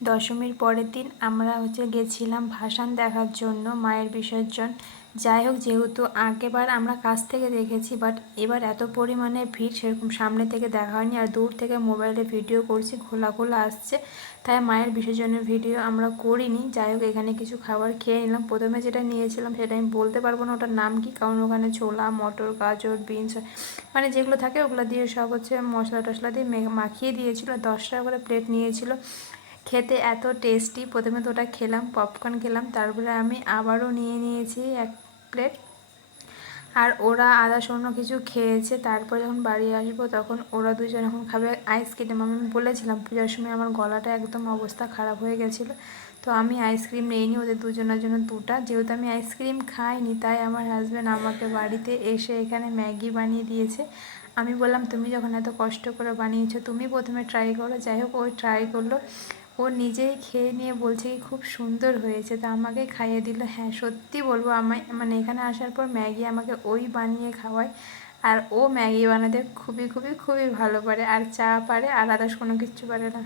দশমীর পরের দিন আমরা গেছিলাম ভাসান দেখার জন্য, মায়ের বিসর্জন। যাই হোক, যেহেতু আগেবার আমরা কাছ থেকে দেখেছি, বাট এবার এত পরিমাণে ভিড় সেরকম সামনে থেকে দেখা হয়নি, আর দূর থেকে মোবাইলে ভিডিও করছি, খোলা খোলা আসছে, তাই মায়ের বিসর্জনের ভিডিও আমরা করিনি। যাই হোক, এখানে কিছু খাবার খেয়ে নিলাম। প্রথমে যেটা নিয়েছিলাম সেটা আমি বলতে পারবো না ওটার নাম কি, কারণ ওখানে ছোলা, মটর, গাজর, বিনস, মানে যেগুলো থাকে ওগুলো দিয়ে সব মশলা টশলা দিয়ে মাখিয়ে দিয়েছিল। 10 টাকা করে প্লেট নিয়েছিল। খেতে এত টেস্টি, প্রথমে তো ওটা খেলাম, পপকর্ন খেলাম, তারপরে আমি আবারও নিয়ে নিয়েছি এক প্লেট। আর ওরা আদা অন্য কিছু খেয়েছে। তারপর যখন বাড়ি আসবো তখন ওরা দুজন এখন খাবে আইসক্রিম। আমি বলেছিলাম পূজার সময় আমার গলাটা একদম অবস্থা খারাপ হয়ে গেছিলো, তো আমি আইসক্রিম নিইনি, ওদের দুজনের জন্য দুটা। যেহেতু আমি আইসক্রিম খাইনি, তাই আমার হাজব্যান্ড আমাকে বাড়িতে এসে এখানে ম্যাগি বানিয়ে দিয়েছে। আমি বললাম তুমি যখন এত কষ্ট করে বানিয়েছো তুমি প্রথমে ট্রাই করো। যাই হোক, ওই ট্রাই করলো, ও নিজেই খেয়ে নিয়ে বলছে কি খুব সুন্দর হয়েছে, তা আমাকে খাইয়ে দিল। হ্যাঁ, সত্যি বলবো, আমায় মানে এখানে আসার পর ম্যাগি আমাকে ওই বানিয়ে খাওয়ায়। আর ও ম্যাগি বানাতে খুবই খুবই খুবই ভালো পারে, আর চা পারে, আর আদার্স কোনো কিচ্ছু পারে না।